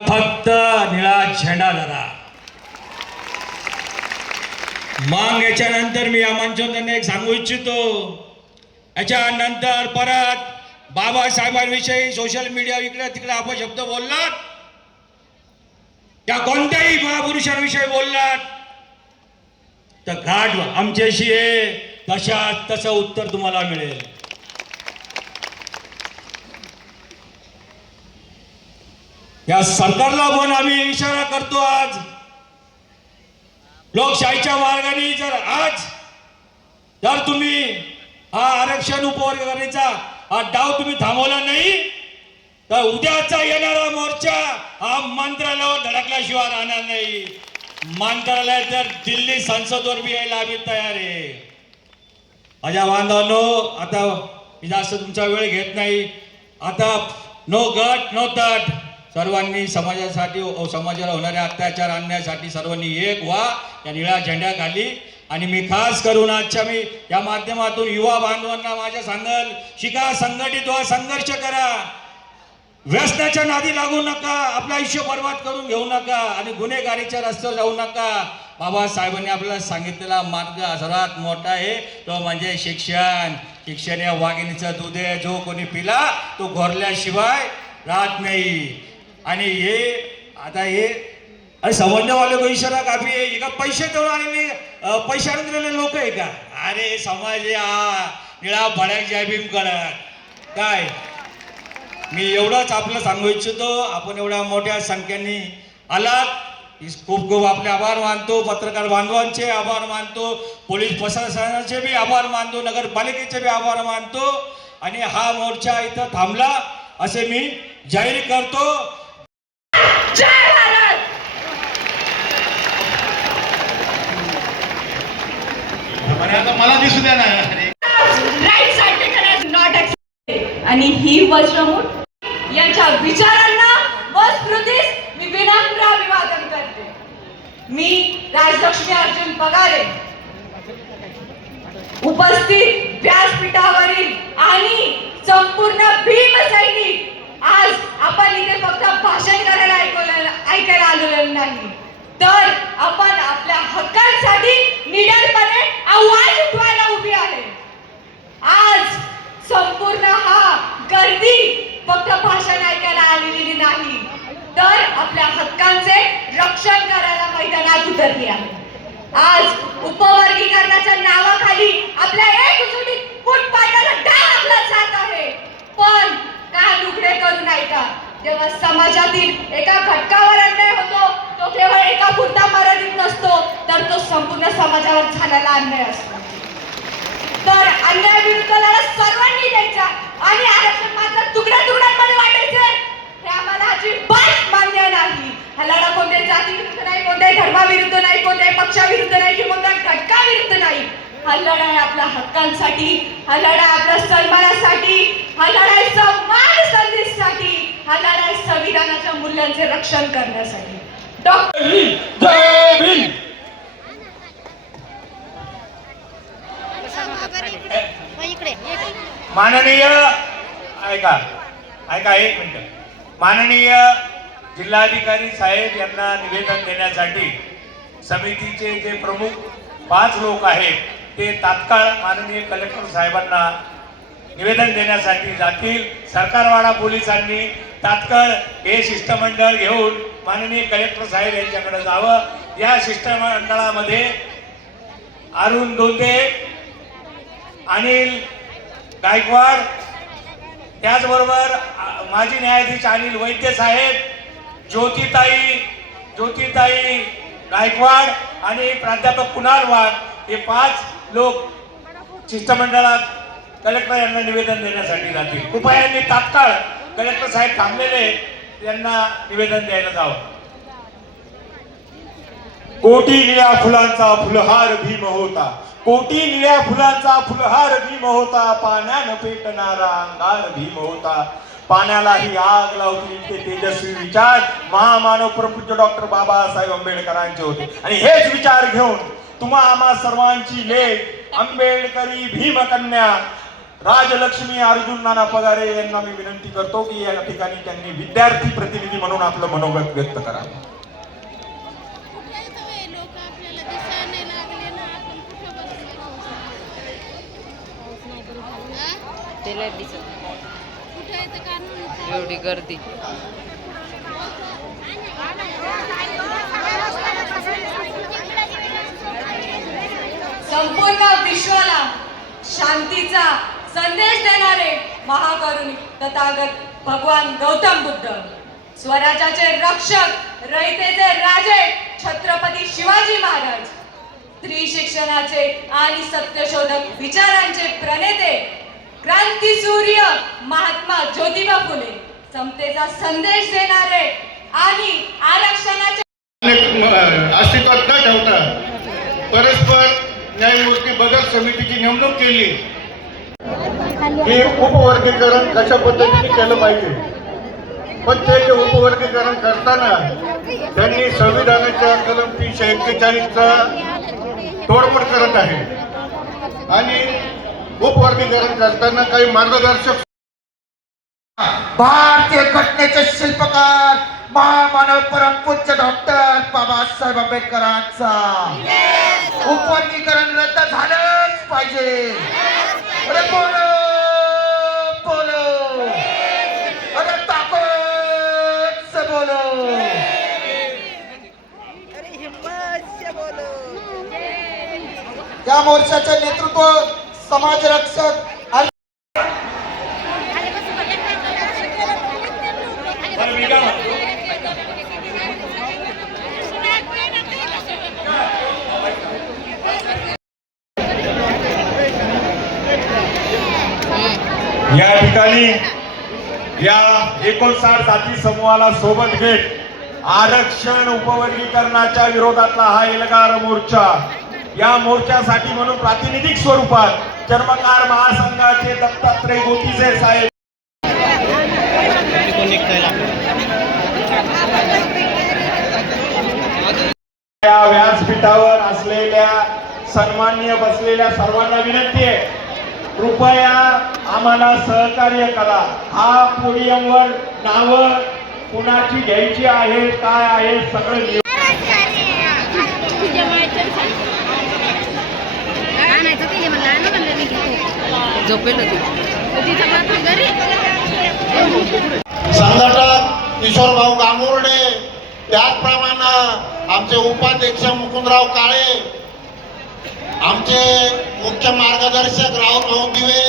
फक्त निळा झेंडा धरा. मग याच्यानंतर मी या मंचावर त्यांना एक सांगू इच्छितो, याच्यानंतर परत बाबासाहेबांविषयी सोशल मीडिया इकडे तिकडे अपशब्द बोललात, त्या कोणत्याही महापुरुषांविषयी बोललात तर घाट आमच्याशी आहे, तशाच तसं उत्तर तुम्हाला मिळेल. या सरकारला पण आम्ही इशारा करतो. आज लोकशाहीच्या मार्गाने जर तुम्ही हा आरक्षण उपवर्गीकरणाचा हा डाव तुम्ही थांबवला नाही तर उद्याचा येणारा मोर्चा हा मंत्रालयावर धडकल्याशिवाय राहणार नाही. मंत्रालय तर दिल्ली संसदवर बी यायला आम्ही तयार आहे. माझ्या बांधवांनो, आता मी जास्त तुमचा वेळ घेत नाही. आता नो गट नो तट, सर्वांनी समाजासाठी समाजाला होणारे अत्याचार आणण्यासाठी सर्वांनी एक व्हा या निळ्या झेंड्याखाली. आणि मी खास करून आजच्या मी या माध्यमातून युवा बांधवांना माझ्या सांगल, शिका, संघटित व्हा, संघर्ष करा, व्यसनाच्या नादी लागू नका, आपलं आयुष्य बर्बाद करून घेऊ नका आणि गुन्हेगारीच्या रस्त्यावर जाऊ नका. बाबासाहेबांनी आपल्याला सांगितलेला मार्ग सर्वात मोठा आहे तो म्हणजे शिक्षण. शिक्षण या वाघिणीचं दूध आहे, जो कोणी पिला तो घोरल्याशिवाय राहत नाही. आणि हे आता हे अरे समजने वाले को इशारा काफी आहे. एका पैसे देऊन आलेले पैसे आणून दिलेले लोक आहे का? अरे समाज हा निळा भडक जय भीम करत काय. मी एवढंच आपलं सांगू इच्छितो, आपण एवढ्या मोठ्या संख्येने आलात, खूप खूप आपले आभार मानतो. पत्रकार बांधवांचे आभार मानतो, पोलीस प्रशासनाचे बी आभार मानतो, नगरपालिकेचे बी आभार मानतो. आणि हा मोर्चा इथं थांबला असे मी जाहीर करतो. जय भारत. मला दिसू द्या ना. Right certificate not accepted. आणि ही वज्रमूठ यांच्या विचारांना व स्मृतीस मी विनम्र अभिवादन करते. मी राजलक्ष्मी अर्जुन पगारे उपस्थित व्यासपीठावरील आणि संपूर्ण भीम सैनिक, आज आपण इथे फक्त भाषण करायला ऐकायला आलेलो नाही, तर आपण आपल्या हक्कांसाठी निडरपणे आवाज उठवायला उभी आहे. आज संपूर्ण हा गर्दी फक्त भाषण ऐकायला आलेली नाही, तर आपल्या हक्कांचे रक्षण करायला मैदानात उतरली आहे. आज उपवर्गीकरणाच्या नावाखाली आपल्या एक उचुटीत फुटपाथाला डाव आखला जात आहे. पण कान उघडे करून ऐका, जेव्हा समाजातील एका घटकावर अन्याय होतो तो केवळ एका पुरता मर्यादित नसतो, तर तो संपूर्ण समाजावर झालेला अन्याय असतो. तर अन्याय विरुद्ध लढा सर्वांनी द्यायचा आणि आरक्षण मात्र तुकड्या तुकड्यांमध्ये वाटायचे हे आम्हाला अजिबात मान्य नाही. हा लढा कोणत्याही जाती विरुद्ध नाही, कोणत्याही धर्माविरुद्ध नाही, कोणत्याही पक्षाविरुद्ध नाही, किंवा कोणत्याही घटकाविरुद्ध नाही. हा लढा आहे आपल्या हक्कांसाठी, हा लढा आपल्या सन्मानासाठी, हा लढा आहे समान संधीसाठी, हा लढा आहे संविधानाच्या मूल्यांचे रक्षण करण्यासाठी. डॉक्टर जय भीम. माननीय ऐका एक मिनिट. माननीय जिल्हाधिकारी साहेब यांना निवेदन देण्यासाठी समितीचे जे प्रमुख 5 लोक आहेत ते तात्काळ माननीय कलेक्टर साहेबांना निवेदन देण्यासाठी जातील. सरकारवाडा पोलिसांनी तात्काळ हे शिष्टमंडळ घेऊन माननीय कलेक्टर साहेब यांच्याकडे जावं. या शिष्टमंडळामध्ये अरुण दोंदे, अनिल गायकवाड, त्याचबरोबर माजी न्यायाधीश अनिल वैद्य साहेब, ज्योतिताई गायकवाड आणि प्राध्यापक कुणाल वाघ हे 5 लोक शिष्टमंडळात कलेक्टर यांना निवेदन देण्यासाठी जातील. कृपया यांनी तात्काळ कलेक्टर साहेब थांबलेले यांना निवेदन द्यायला जावं. कोटी निळ्या फुलांचा फुलहार भीम होता, कोटी निळ्या फुलांचा फुलहार भीम होता, पाण्यानं पेटणारा अंगार भीम होता, पाण्यालाही आग लावतील ते तेजस्वी विचार महामानव प्रपूज्य डॉक्टर बाबासाहेब आंबेडकरांचे होते. आणि हेच विचार घेऊन तुम्हा आम्हा सर्वांची लेख आंबेडकरी भीमकन्या राजलक्ष्मी अर्जुन नाना पगारे यांना मी विनंती करतो की या ठिकाणी त्यांनी विद्यार्थी प्रतिनिधी म्हणून आपलं मनोगत व्यक्त करावं. लोक आपल्याला दिसायला नाही लागले ना, आपण कुठं बसलो त्याला दिसत कुठं येतं कारण एवढी गर्दी. संपूर्ण विश्वाला शांतीचा संदेश देणारे महाकरुणी तथागत भगवान गौतम बुद्ध, स्वराज्याचे रक्षक, रयतेचे राजे छत्रपती शिवाजी महाराज, स्त्री शिक्षणाचे आणि सत्यशोधक विचारांचे प्रणेते क्रांतीसूर्य महात्मा ज्योतिबा फुले, समतेचा संदेश देणारे आणि आरक्षणाचे अस्तित्वात न ठेवता परस्पर न्यायमूर्ती बदल समितीची नेमणूक केली. हे उपवर्गीकरण कशा पद्धतीने केलं पाहिजे, पण ते उपवर्गीकरण करताना त्यांनी संविधानाच्या कलम 341चा तोडमोड करत आहे आणि उपवर्गीकरण करताना काही मार्गदर्शक भारतीय घटनेचे शिल्पकार महामानव परमपूज्य डॉक्टर बाबासाहेब आंबेडकरांचा उपवर्गीकरण रद्द झालंच पाहिजे. अरे बोलो बोलो, अरे ताकद से बोलो. या मोर्चाचे नेतृत्व समाजरक्षक आणि बरं, मी काय म्हणतो, या ठिकाणी या 59 जाती समूहाला सोबत घेत आरक्षण उपवर्गीकरणाच्या विरोधातला हा एल्गार मोर्चा, या मोर्चासाठी म्हणून प्रातिनिधिक स्वरूपात चर्मकार महासंघाचे दत्तात्रय गोतीसे साहेब या व्यासपीठावर असलेल्या सन्माननीय बसलेल्या सर्वांना विनंती आहे, कृपया आम्हाला सहकार्य करा. हा पोडियमवर नावं कुणाची घ्यायची आहे, काय आहे, सगळं झोपेल संघटक किशोरभाऊ गांगुर्डे, त्याचप्रमाणे आमचे उपाध्यक्ष मुकुंदराव काळे, आमचे मुख्य मार्गदर्शक राहुल भाऊ दिवे,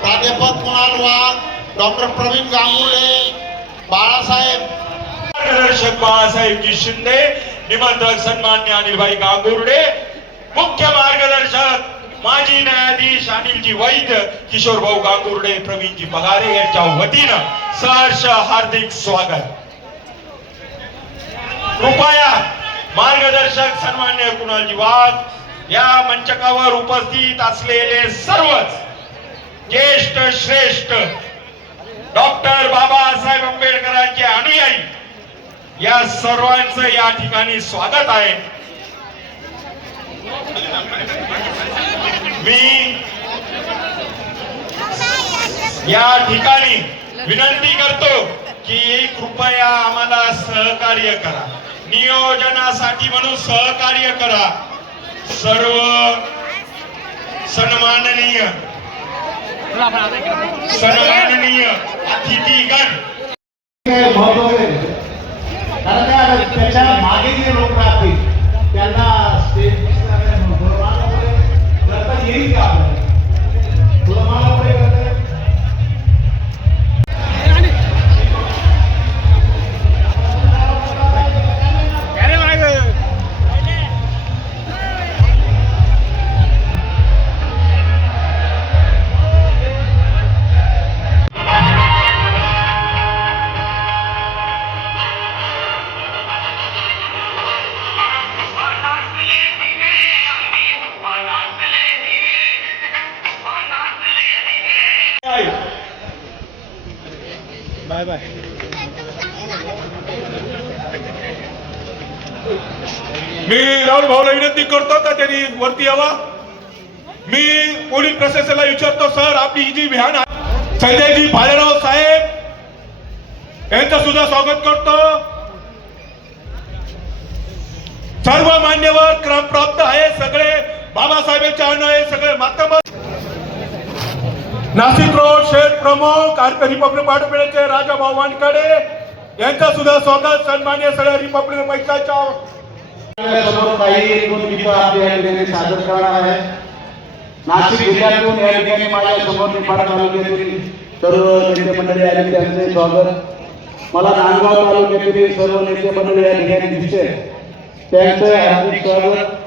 प्राध्यापक कुणाल वाघ, डॉक्टर प्रवीण गांगुर्डे, बाळासाहेब मार्गदर्शक बाळासाहेबजी शिंदे, निमंत्रक सन्मान्य अनिलभाई गांगुर्डे, मुख्य मार्गदर्शक माजी न्यायाधीश अनिलजी वैद्य, किशोरभाऊ गांगुर्डे, प्रवीणजी पगारे यांच्या वतीनं सहर्ष हार्दिक स्वागत. कृपया मार्गदर्शक सन्मान्य कुणालजी वाघ, या मंचकावर उपस्थित असलेले सर्वच ज्येष्ठ श्रेष्ठ डॉक्टर बाबासाहेब आंबेडकरांचे अनुयायी, या सर्वांचं या ठिकाणी स्वागत आहे. मी या ठिकाणी विनंती करतो की कृपया आम्हाला सहकार्य करा, नियोजनासाठी म्हणून सहकार्य करा. सर्व सन्माननीय अतिथीगण, त्याच्या मागे जे लोक राहतील त्यांना स्टेज येईल का बाय बाय. मी राहुल भाऊला विनंती करतो का त्यांनी वरती यावा. मी पोलीस प्रशासनाला विचारतो, सर आपली ही जी व्हॅन आहे संजयजी भालेराव साहेब यांचं सुद्धा स्वागत करतो. सर्व मान्यवर क्रम प्राप्त आहे, सगळे बाबासाहेबांच्या आहे, सगळे मातबर. नाशिक रोड शहर प्रमुख रिपब्लिक पाठवण्याचे राजा भाऊ वानकडे यांचं सुद्धा स्वागत. सन्मान्य सगळ्या रिपब्लिक पक्षाच्या समोर काही एक दोन गीतं आपल्या या ठिकाणी सादर करणार आहे. नाशिक जिल्ह्यातून या ठिकाणी माझ्या समोर निफाड तालुक्यातील सर्व नेते मंडळी आले, त्यांचे स्वागत. मला नांदगाव तालुक्यातील सर्व नेते मंडळी या ठिकाणी दिसते, त्यांचं हार्दिक स्वागत.